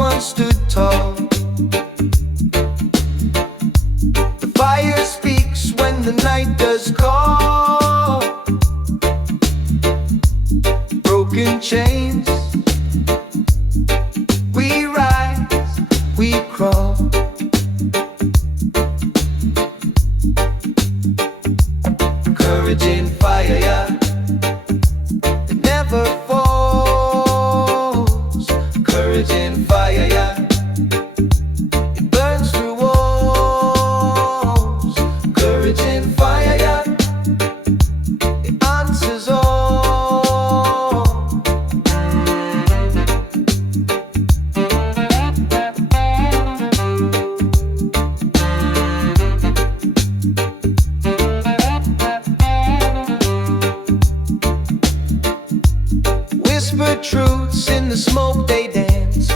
once stood tall. The fire speaks when the night does call. Broken chains, we rise, we crawl. Courage in fire, yeah. It never falls. Courage in fire, yeah. It burns through walls. Courage in fire, yeah. It answers all. Whispered truths in the smoke they dance.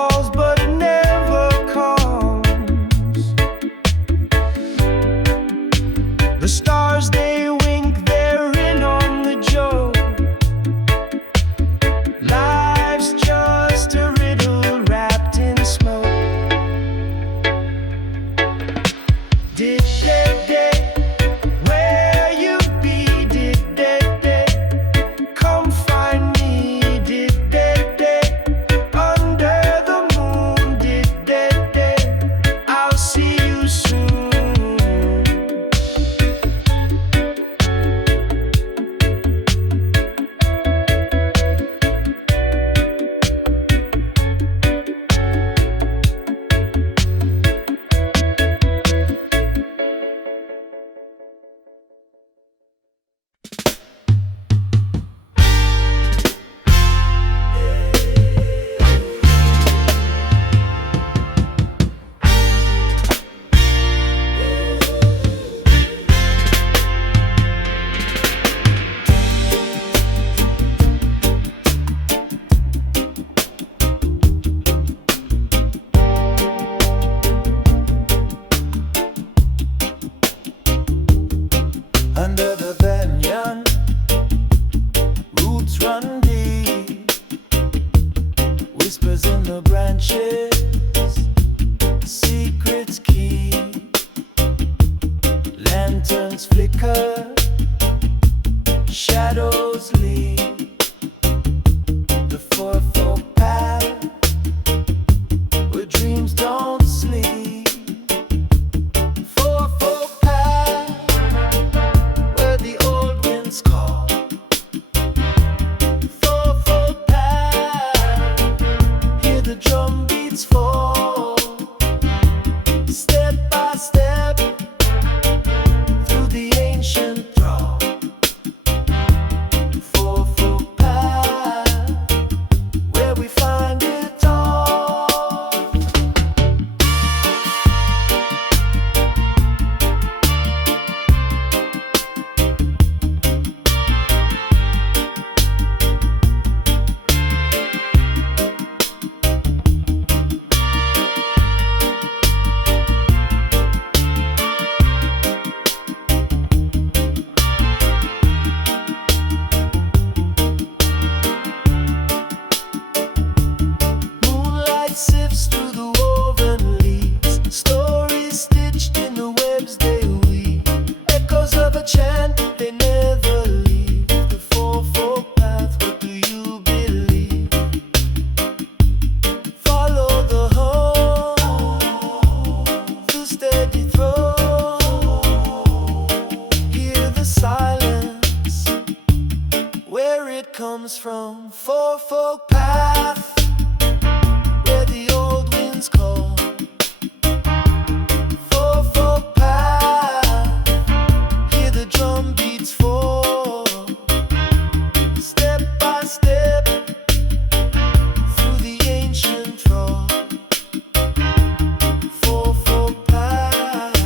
calls but never comes. The stars they wink, they're in on the joke. Life's just a riddle wrapped in smoke. Did Deh Deh, where you be? Did Deh Deh, come find me. Did Deh Deh, under the moon. Did Deh Deh, I'll see you soon. Under the banyan, roots run deep. Whispers in the branches, secrets keep. Lanterns flicker, shadows leap. The Forefolk path, where dreams don't sleep. Forefolk path, where the old winds call. Forefolk path, hear the drum beats fall. Step by step, through the ancient thrall. Forefolk path, where we find it all. Moonlight sifts through the woven leaves, stories stitched in the webs they weave. Echoes of a chant, they never leave. The Forefolk path, what do you believe? Follow the hum, the steady throw. Hear the silence, where it comes from. Forefolk path, where the old winds call. Forefolk path, hear the drum beats fall. Step by step, through the ancient thrall. Forefolk path,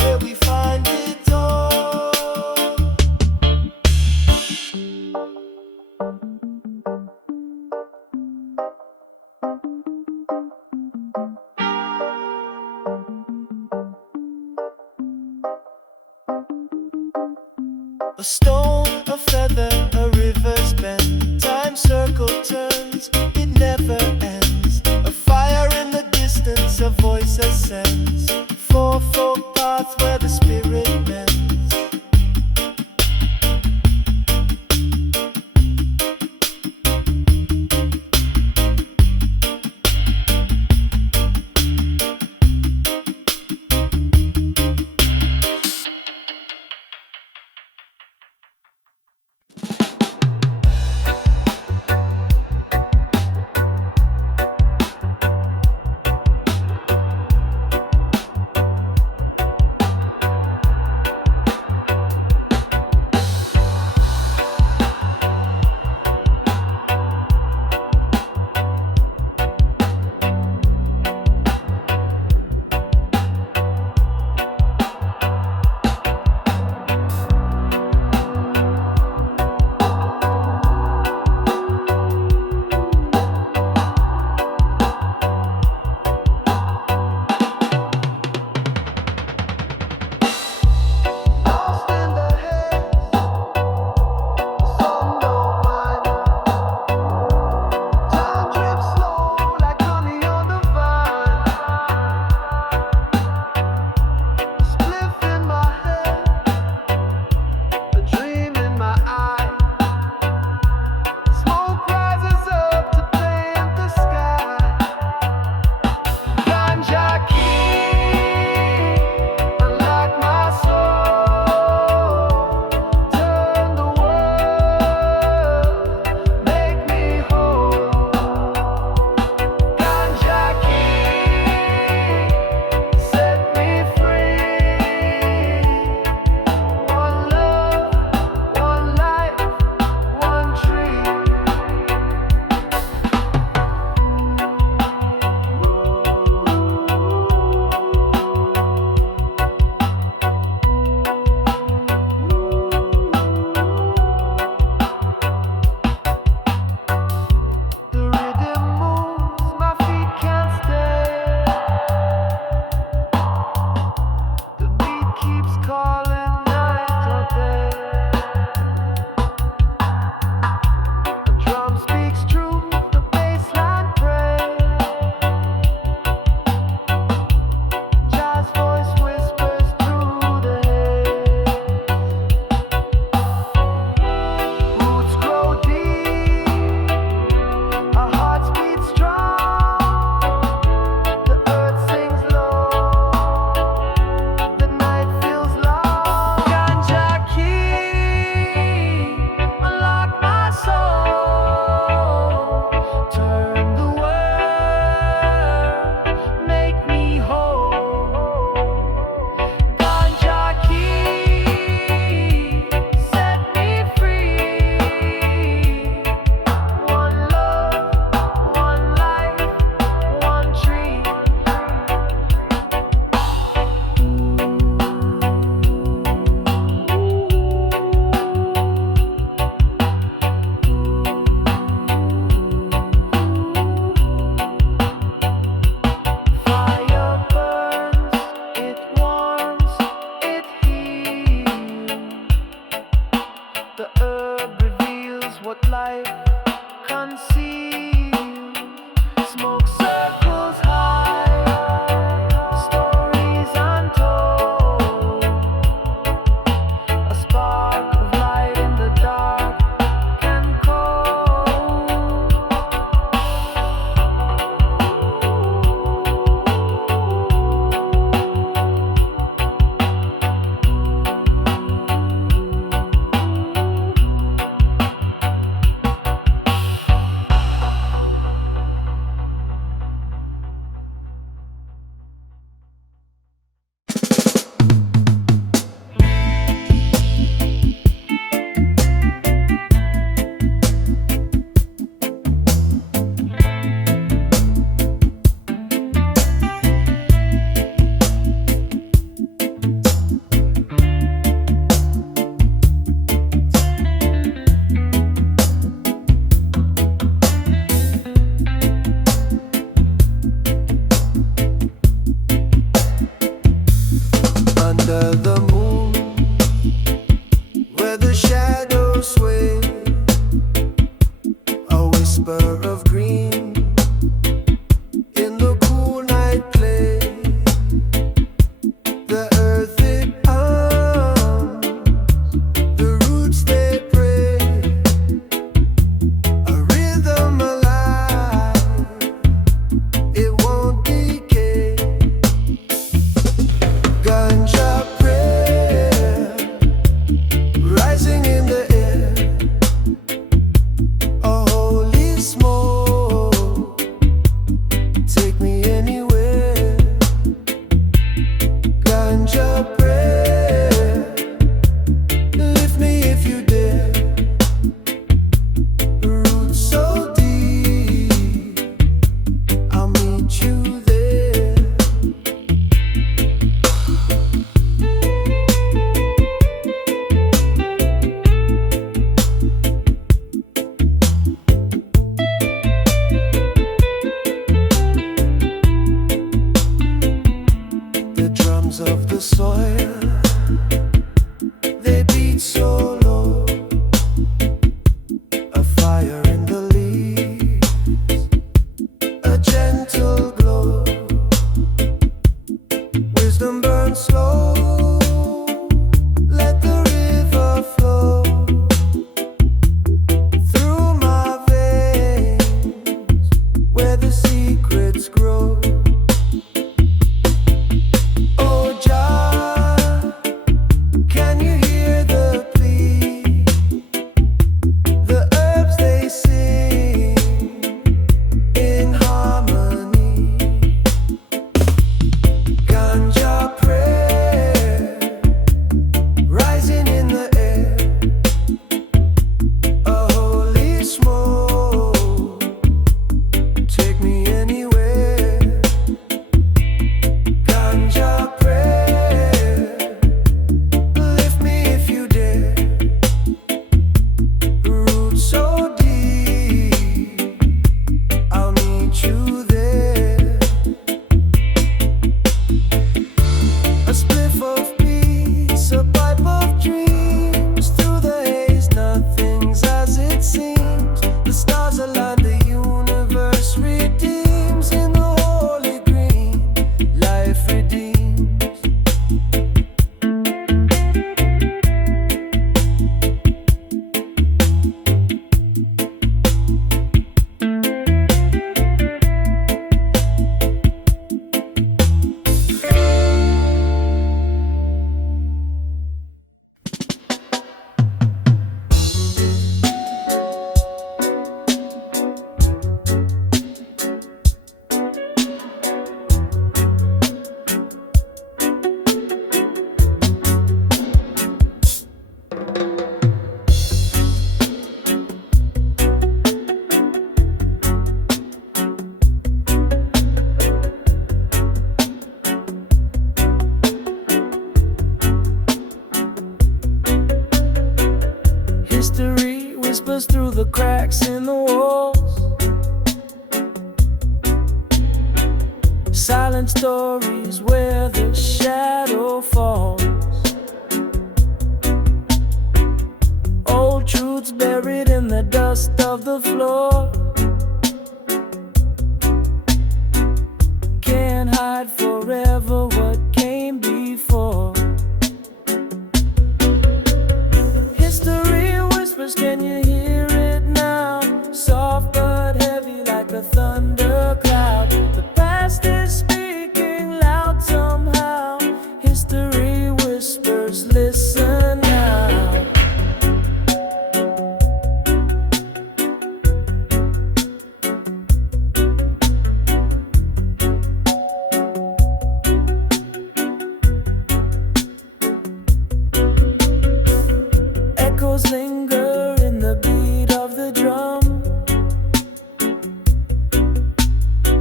where we find it all. A stone, a feather, a river's bend. Time circle turns, it never ends. A fire in the distance, a voice ascends. Forefolk path, where the spirit mends. Smoke circles high, stories untold. A spark of light in the dark and cold. Under the moon, where the shadows sway, a whisper of green in the cool night play. The earth it hums, the roots they pray, a rhythm alive, it won't decay. Ganja prayer, rising in the air, a holy smoke, take me anywhere. Ganja prayer, lift me if you dare. Roots so deep, I'll meet you there. The drums of the soil, they beat so low. A fire in the leaves, a gentle glow. Wisdom burns slow, let the river flow through my veins, where the secrets grow. Oh Jah, can you hear the plea? The herbs they sing in harmony. Ganja prayer, rising in the air, a holy smoke, take me anywhere. Ganja prayer, lift me if you dare. Roots so deep, I'll meet you there. A spliff of peace, a pipe of dreams. Through the haze, nothing's as it seems. The stars align, the universe redeems. In the holy green, life redeems. History whispers through the cracks in the walls. Silent stories where the shadow falls. Old truths buried in the dust of the floor.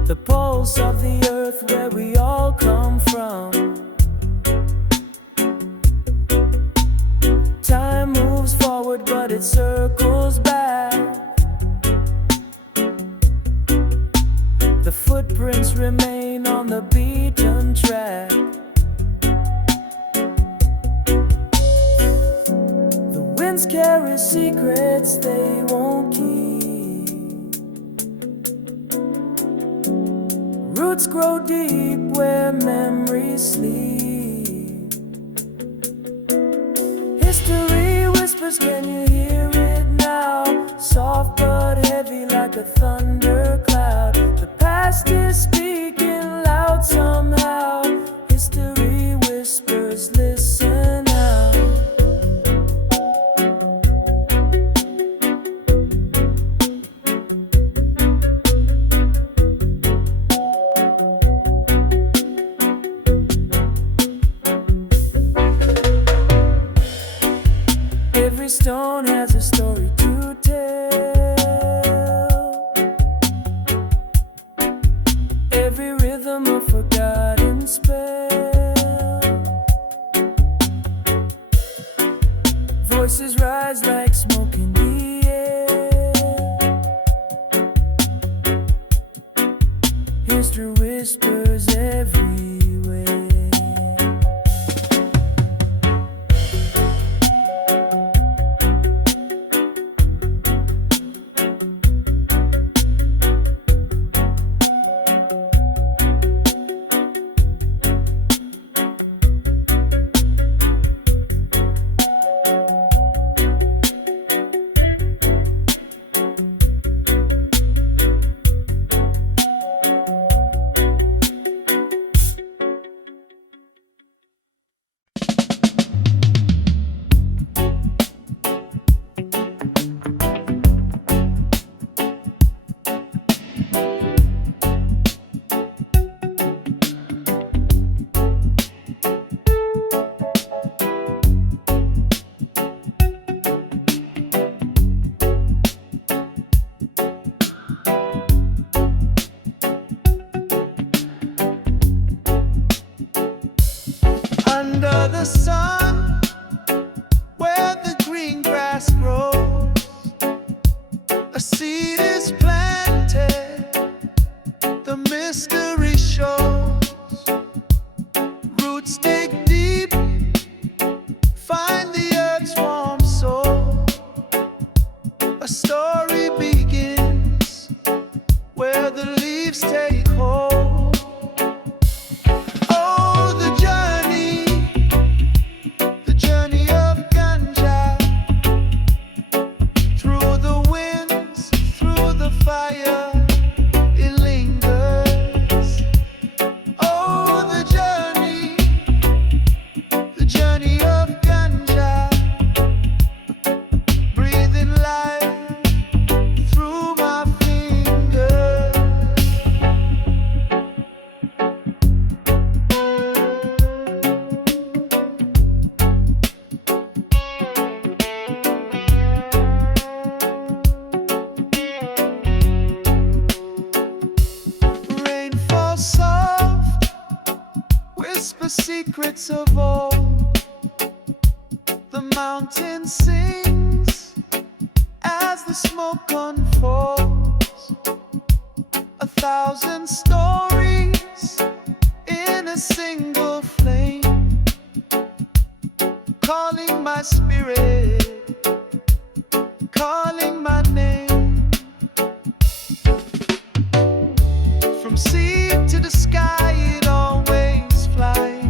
the pulse of the earth where we all come from. Time moves forward, but it circles back. The footprints remain on the beaten track. The winds carry secrets they won't keep. Roots grow deep where memories sleep. History whispers, can you hear it now? Soft but heavy like a thundercloud. The past is speaking loud somehow. History whispers, listen now. Every stone has a story to tell. Every rhythm a forgotten spell. Voices rise like smoke in the air. History whispers everywhere. Under the sun, where the green grass grows, a seed is planted, the mystery shows. Roots dig deep, find the earth's warm soul. A story begins where the leaves take hold. Oh, the journey of Ganja, through the winds, through the fire, it lingers. Oh, the journey of Ganja, breathing life through my fingers. Rain falls soft, whisper secrets of old. The mountain sings as the smoke unfolds. 1,000 stories in a single flame, calling my spirit, calling my name. From sea to the sky, it always flies.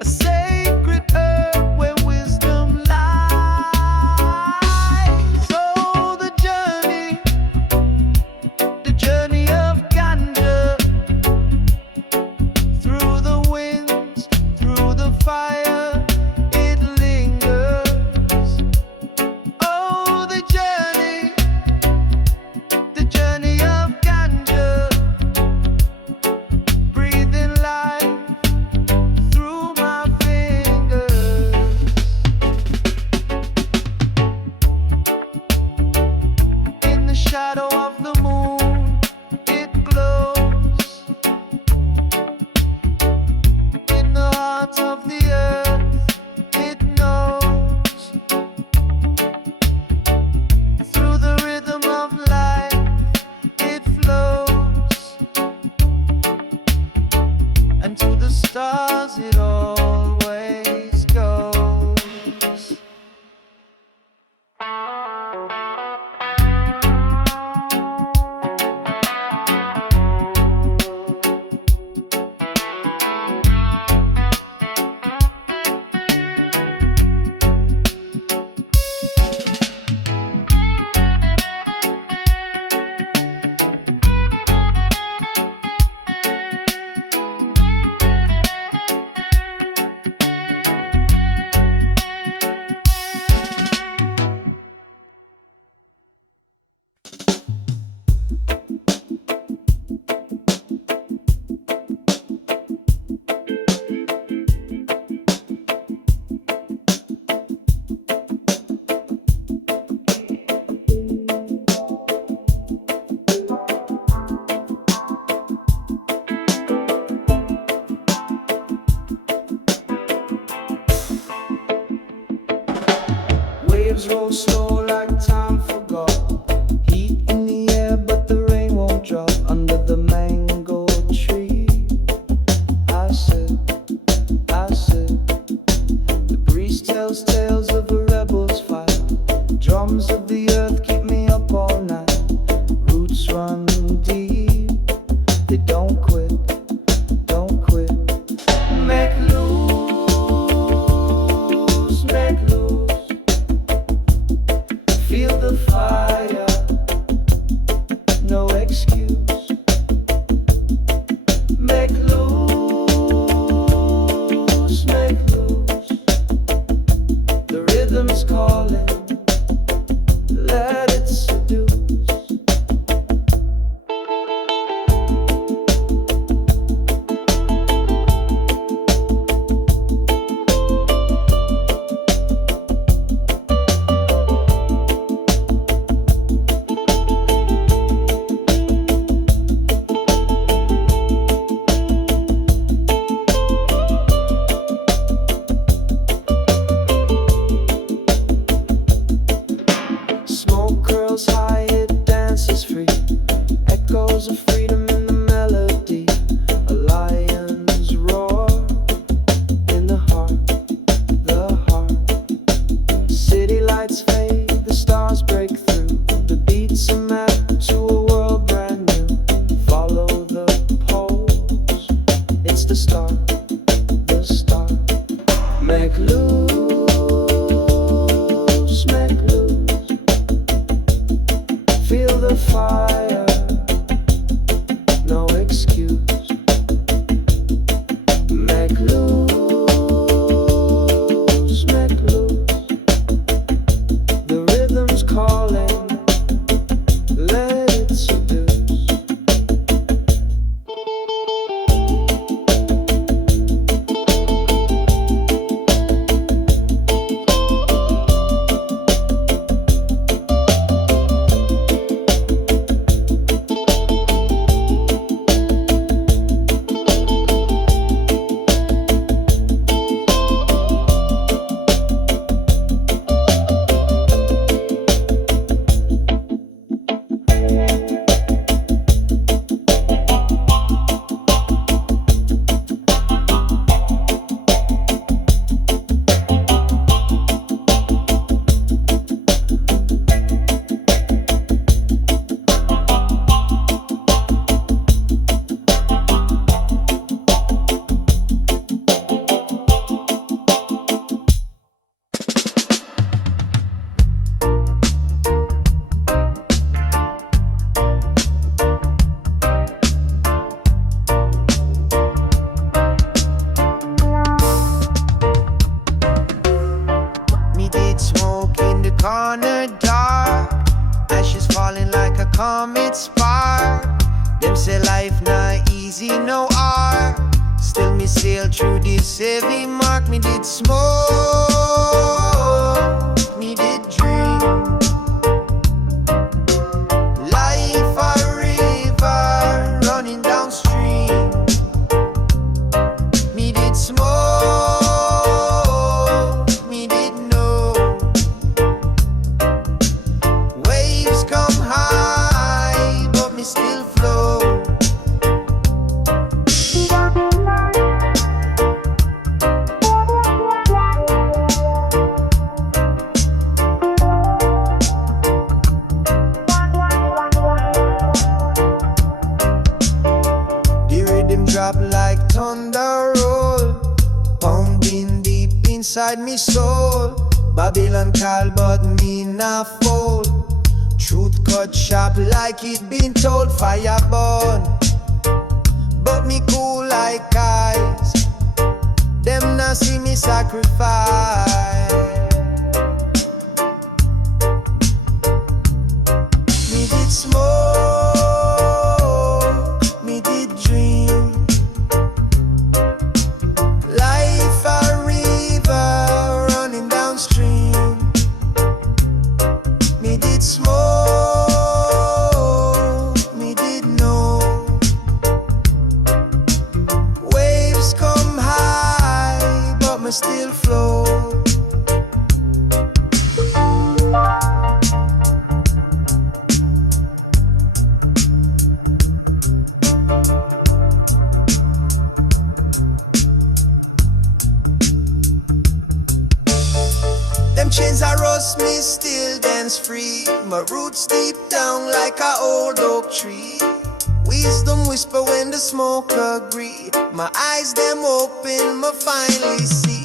A sacred earth where wisdom lies. Oh, the journey of Ganja, through the winds, through the fire, it lingers. Oh, the journey of Ganja. They don't quit, don't quit. Make loose, make loose. Feel the fire, no excuse. Make loose, make loose. The rhythm's calling, let it seduce. Smoke curls high, it dances free. Echoes of freedom in the melody. A lion's roar in the heart, the heart. City lights fade, the stars break through. The beats a map to a world brand new. Follow the poles, it's the start, the start. Make loose, make loose. Feel the fire, no excuse. Make loose, make loose. The rhythm's calling, let it seduce. Me did smoke in the corner dark, ashes falling like a comet spark. Them say life not easy, no art. Still me sail through this heavy mark. Me did smoke, me did drink. Life a river running downstream. Me did smoke, me did know. Waves come high, but me still flow. The rhythm drop like thunder roll, pounding deep inside me soul. Babylon call but me not fold. Truth cut sharp like it been told. Fire burn, but me cool like ice. Them not see me sacrifice. Me did smoke, me did dream. Life a river running downstream. Me did smoke, me did know. Waves come high, but me still flow. Them chains are rust, me still dance free. My roots deep down like a old oak tree. Wisdom whisper when the smoke agree. My eyes them open, me finally see.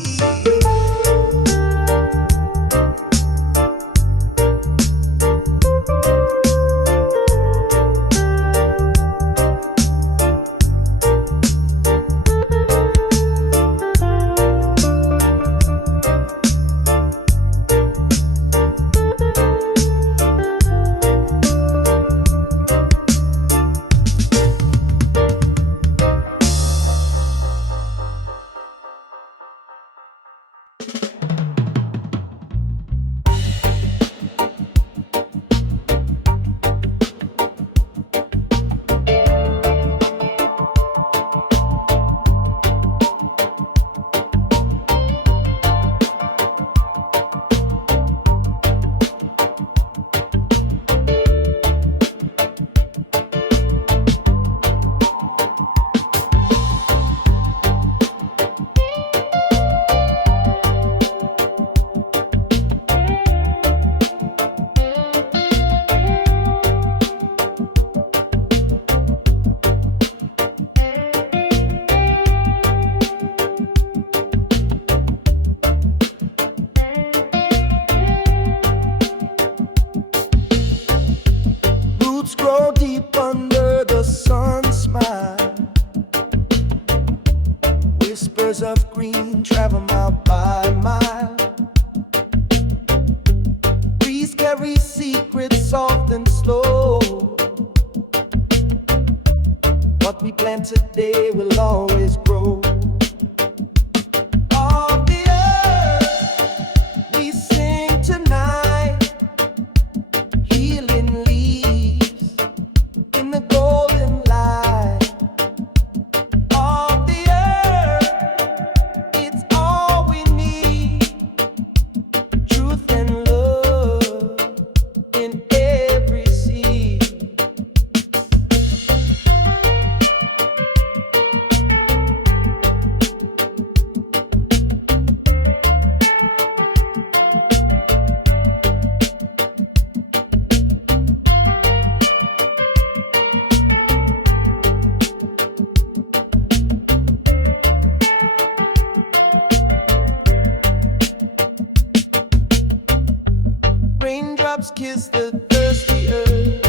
Kiss the thirsty earth.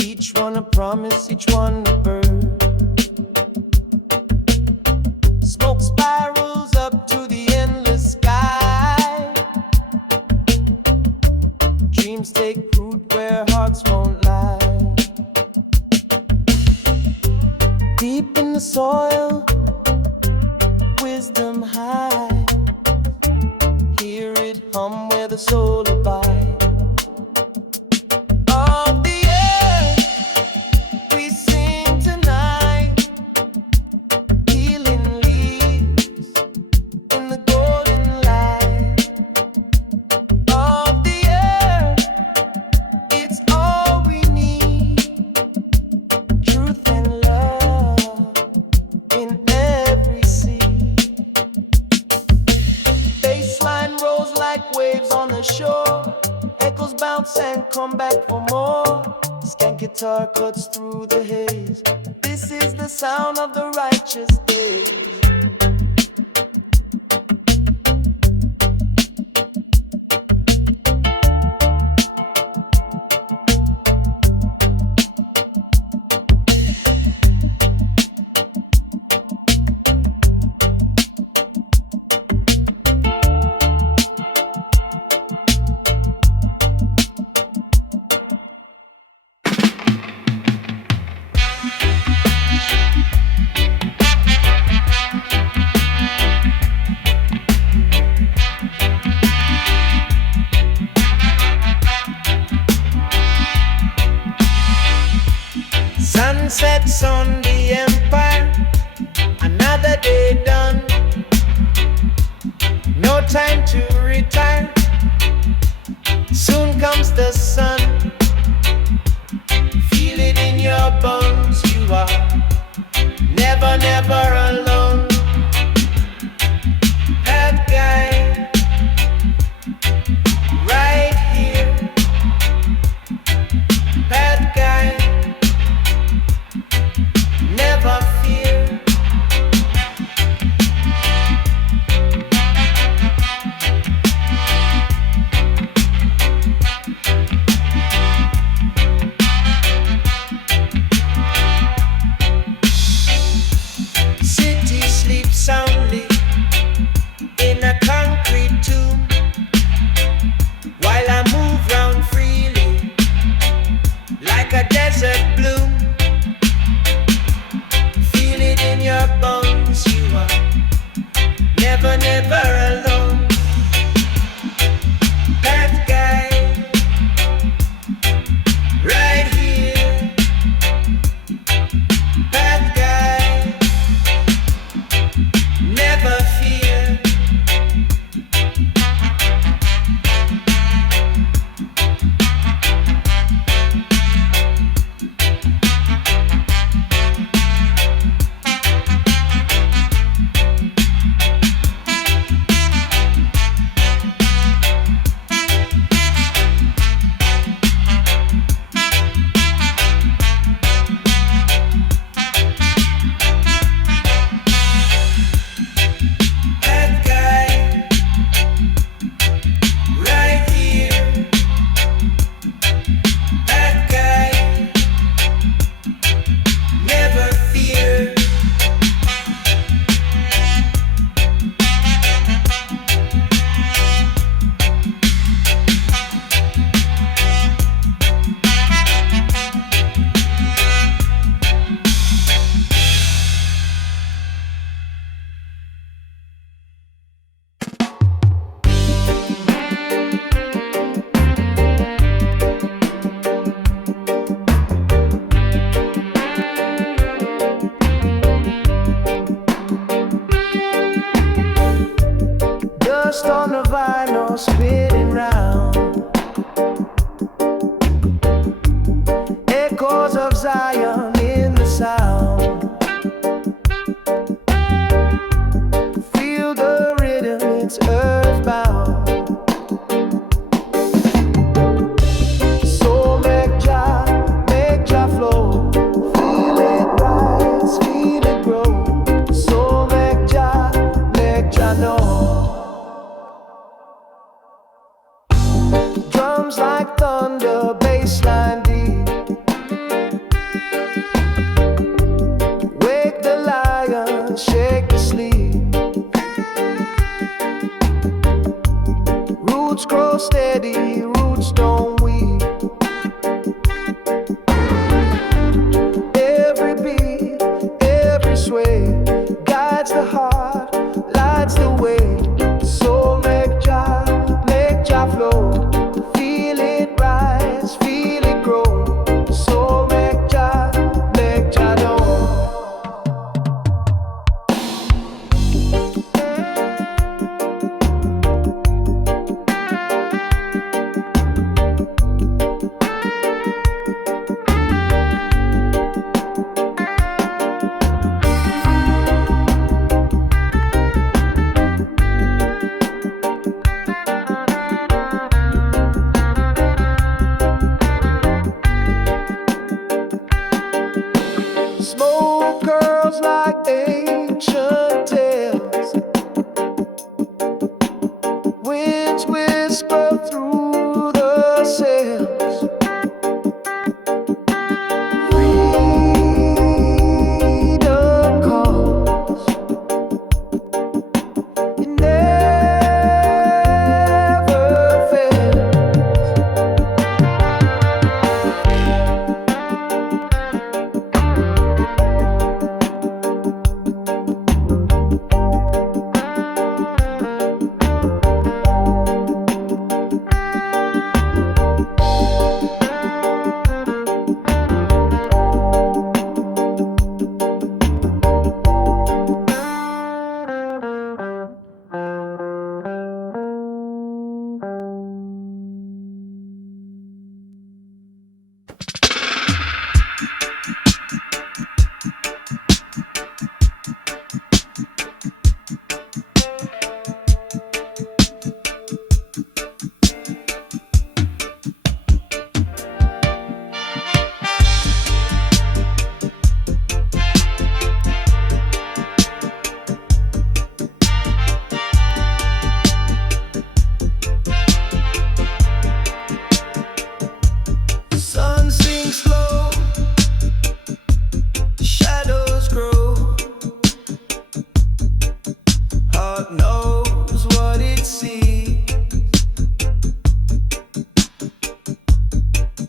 Each one a promise, each one a bird. Smoke spirals up to the endless sky. Dreams take root where hearts won't lie. Deep in the soil, wisdom high. Hear it hum where the soul abide. Of the earth we sing tonight. Healing leaves in the golden light. Of the earth, it's all we need. Truth and love in every seed. Bassline rolls like waves on the shore. Echoes bounce and come back for more. Skank guitar cuts through the haze. This is the sound of the righteous days. Sunsets on the empire, another day done. No time to retire, soon comes the sun. Feel it in your bones, you are never, never alone. Have guide right here. desert bloom. Feel it in your bones, you are never, never alone. Bad guy, right here. Bad guy, never fear. Dust on the vinyl spinning round. Echoes of Zion in the sound. Feel the rhythm, it's earthbound. So make Jah flow. Feel it rise, feel it grow. So make Jah know. Drums like thunder, bassline deep. Wake the lion, shake the sleep. Roots grow steady, roots don't weep. Every beat, every sway guides the heart, lights the way. So make Jah flow. Feel it rise, feel it grow. So make Jah know. Smoke curls like ancient tales. Winds whisper through the sails. Freedom calls. It never fails.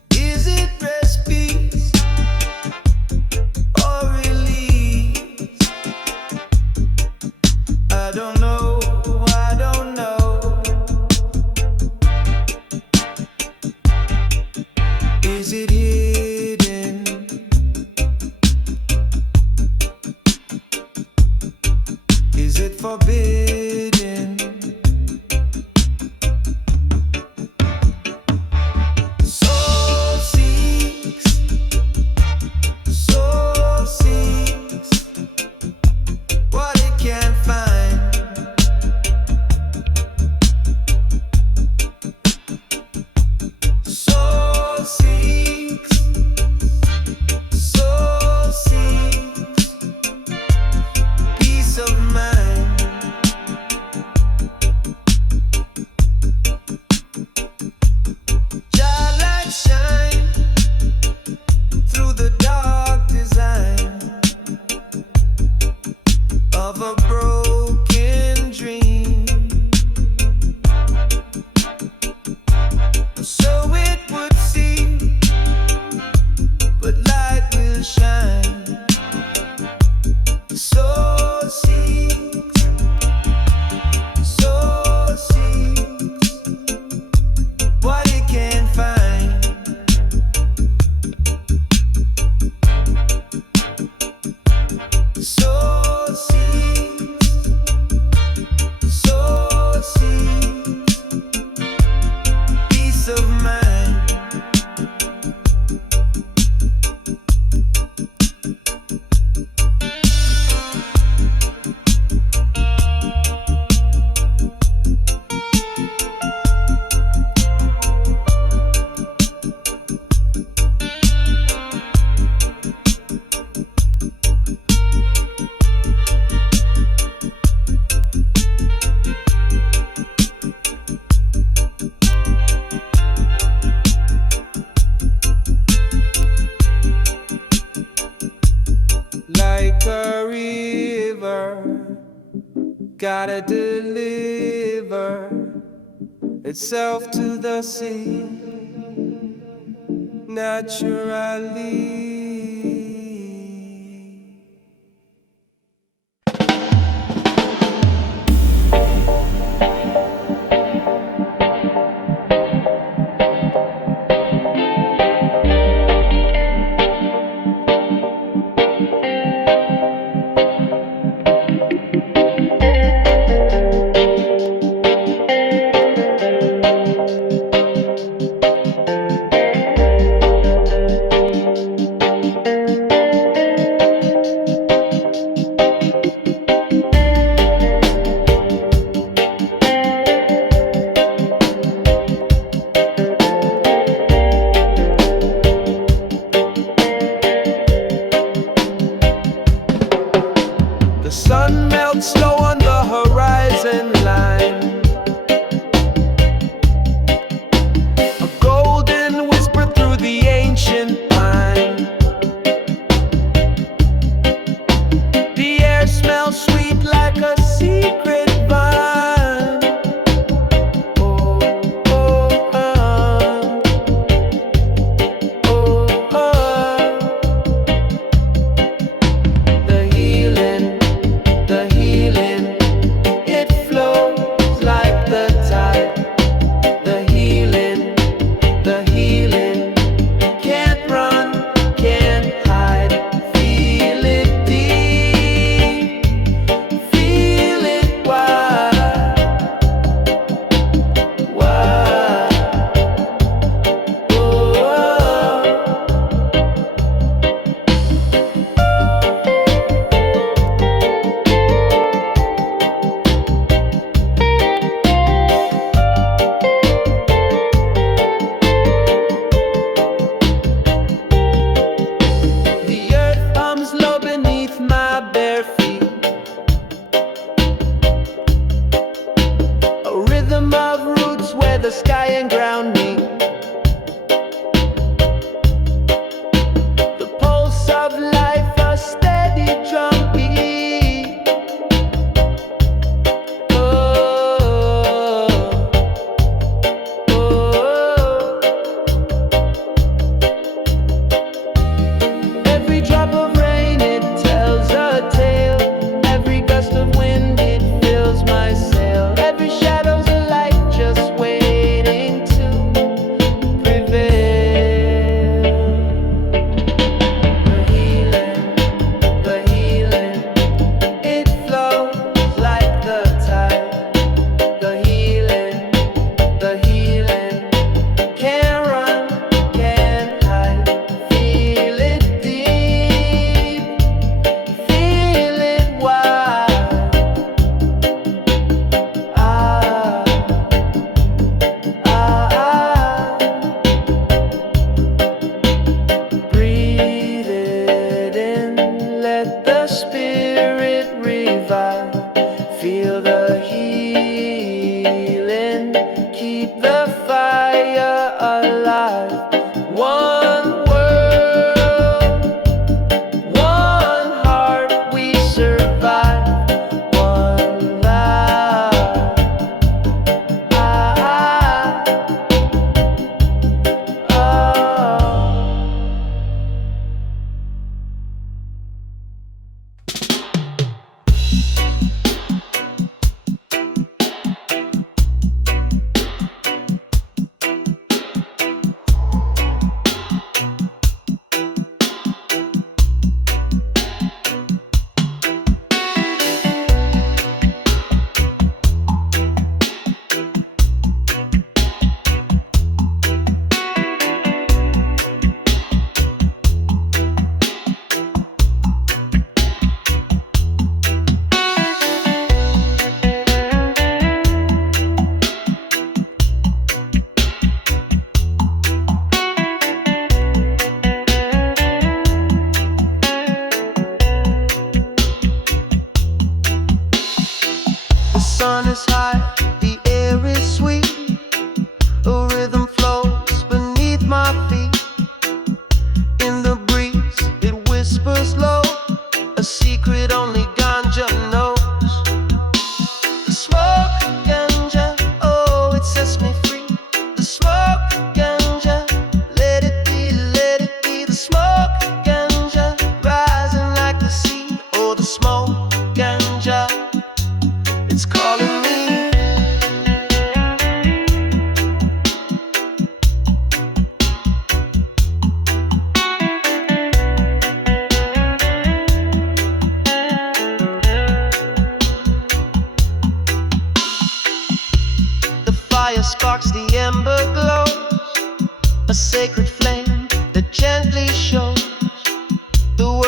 Is it recipes? Is it hidden? Is it forbidden? Soul seeks, soul seeks what it can't find. Soul seeks, soul seeks peace of mind. Jah light shine through the dark design of a broken dream. So it would seem, but light will shine. Soul seeks, soul seeks what it can't find. Soul seeks, soul seeks peace of mind. Like a river, gotta deliver itself to the sea naturally.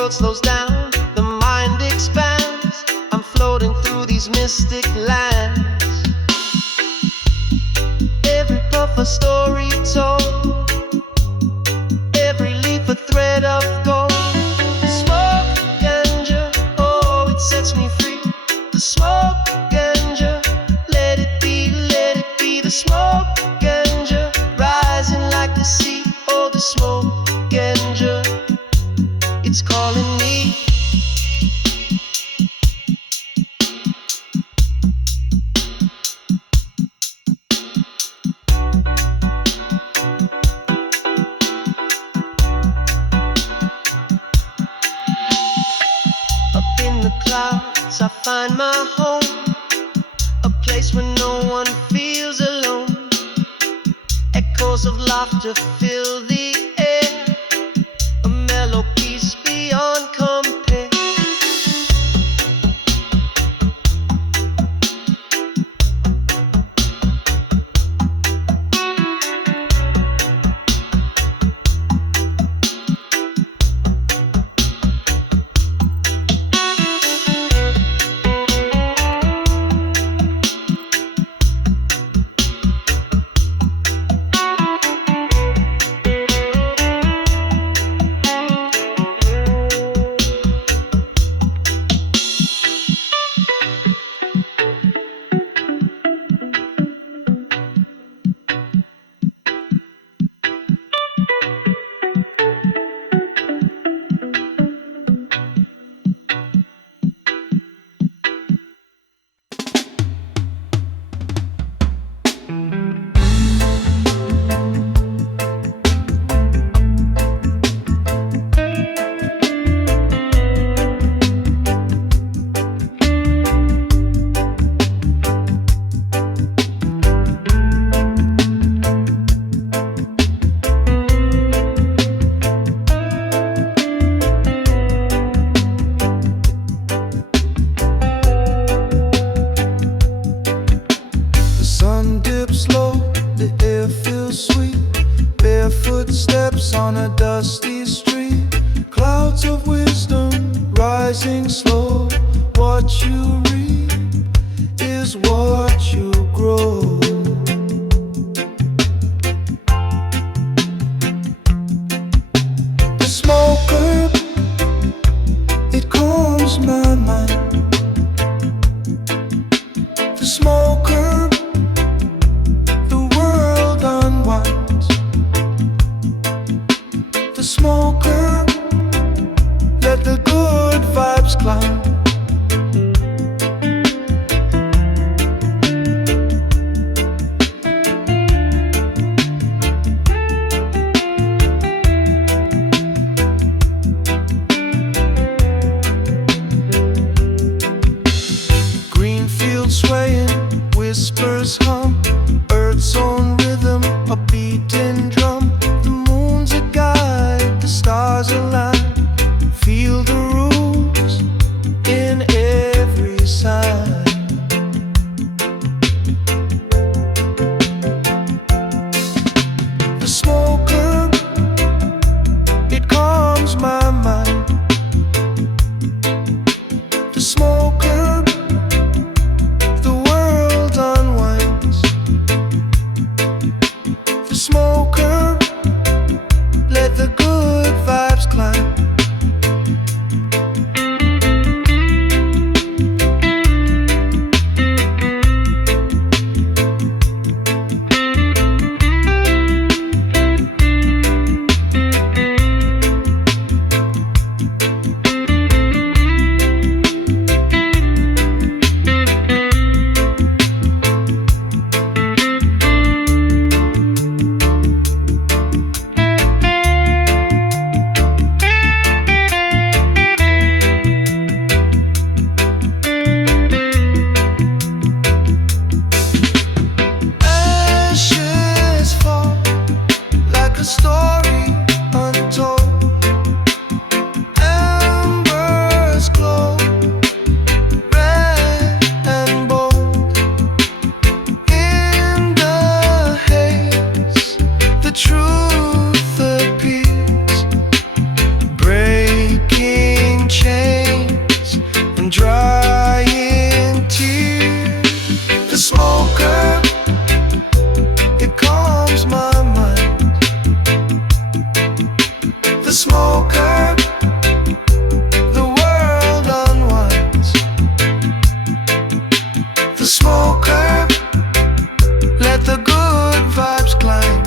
world slows down, the mind expands. I'm floating through these mystic lands. Every puff a story told, every leaf a thread of gold. Smoke ganja, oh, it sets me free. The smoke ganja, let it be, let it be. The smoke ganja, rising like the sea. Oh, the smoke ganja, it's calling me. Up in the clouds, I find my home, a place where no one feels alone. Echoes of laughter fill the air, a mellow peace beyond compare. the smoker, the world unwinds. The smoker, let the good vibes climb.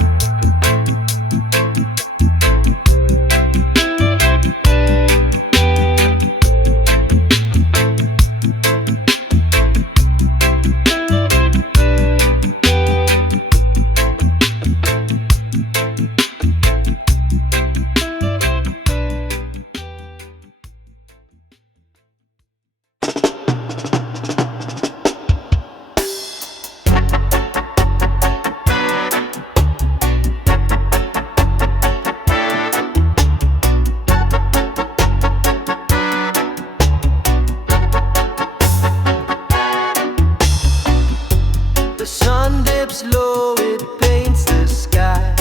The sun dips low, it paints the sky.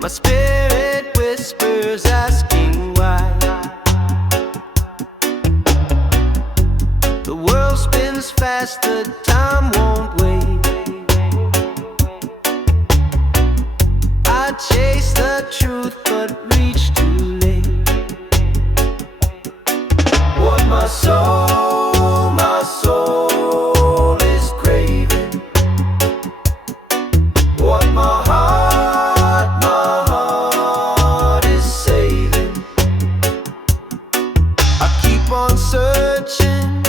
My spirit whispers asking why. The world spins fast, the time won't wait. I chase the truth but reach too late. What my soul is craving, what my heart is saving. I keep on searching,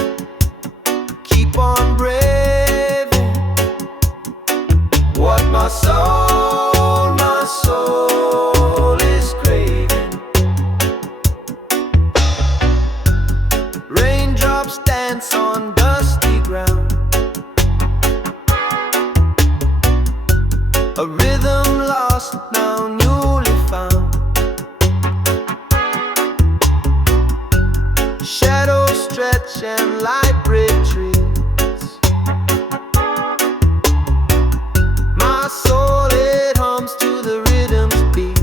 keep on braving. What my soul is craving. Raindrops dance on dusty ground. A rhythm lost, now newly found. Shadows stretch and light retreats. My soul, it hums to the rhythm's beat.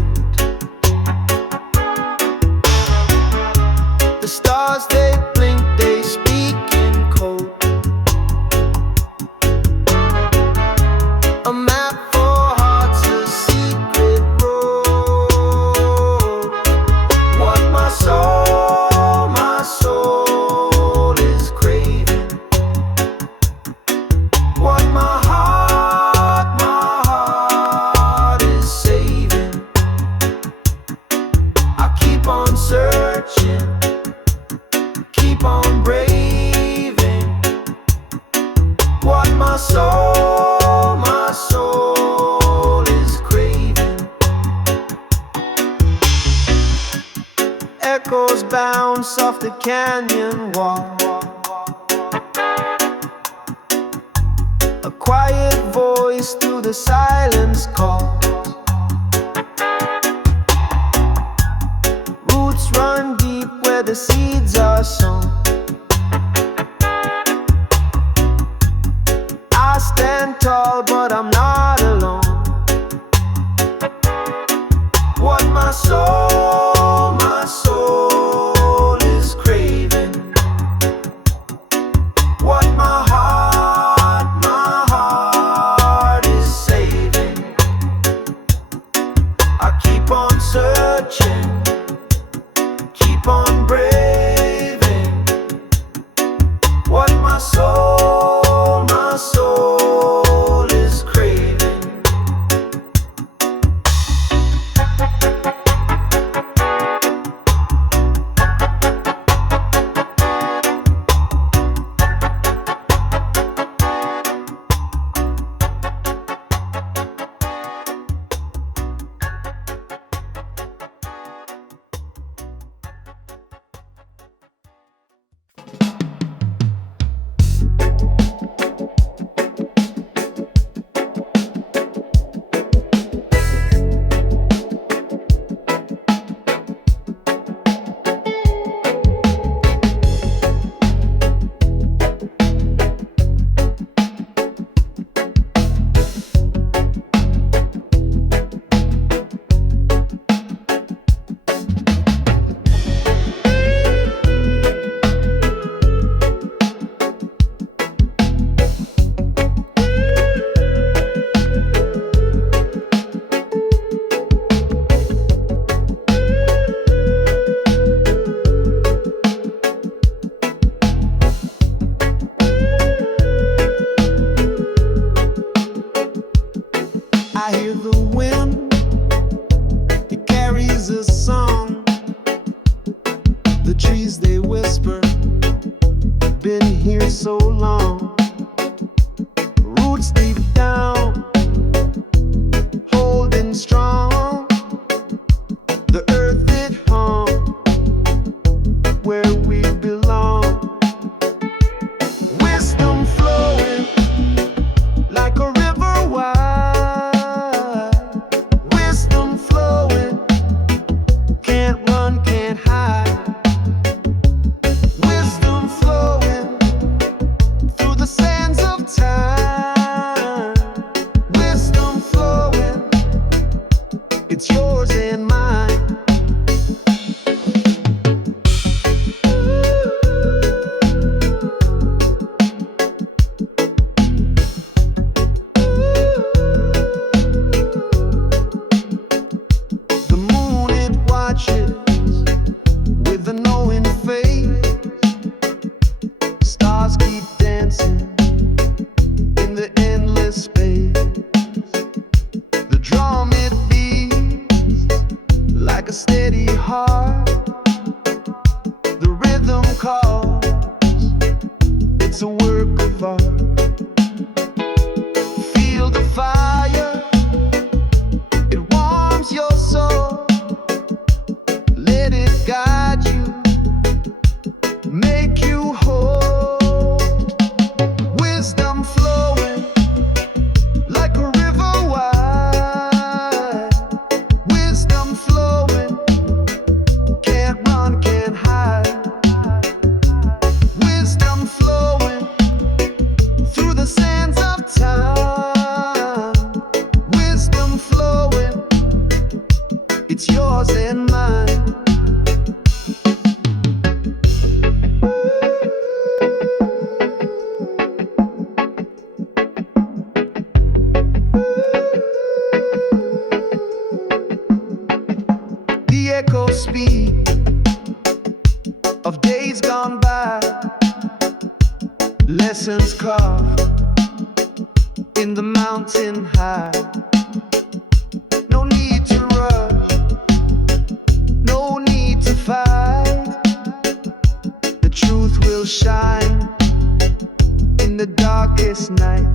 The stars, they blink, they speak in code. A map for hearts, a secret road. What my soul is craving. What my heart is saving. I keep on searching, keep on braving. What my soul is craving. Echoes bounce off the canyon wall. A quiet voice through the silence calls. Roots run deep where the seeds are sown. I stand tall, but I'm not alone. What my soul is craving. What my heart is saving. I keep on searching, keep on braving. What my soul is craving. here so long, roots deep down, holding strong. The earth it home, where we belong. Wisdom flowing like a river wide. Wisdom flowing, can't run, can't hide. Wisdom flowing through the sands of time. Wisdom flowing, it's yours and mine. The moon it watches with a knowing face. Stars keep dancing in the endless space. The drum it beats like a steady heart. The rhythm calls, it's a work of art. Feel the fire, it warms your soul. Let it guide you, make you whole. Wisdom flowing like a river wide. Wisdom flowing, can't run, can't hide. Wisdom flowing through the sands of time. Wisdom flowing, it's yours and mine. The echoes speak of days gone by, lessons carved in the mountain high. No need to rush, no need to fight. The truth will shine in the darkest night.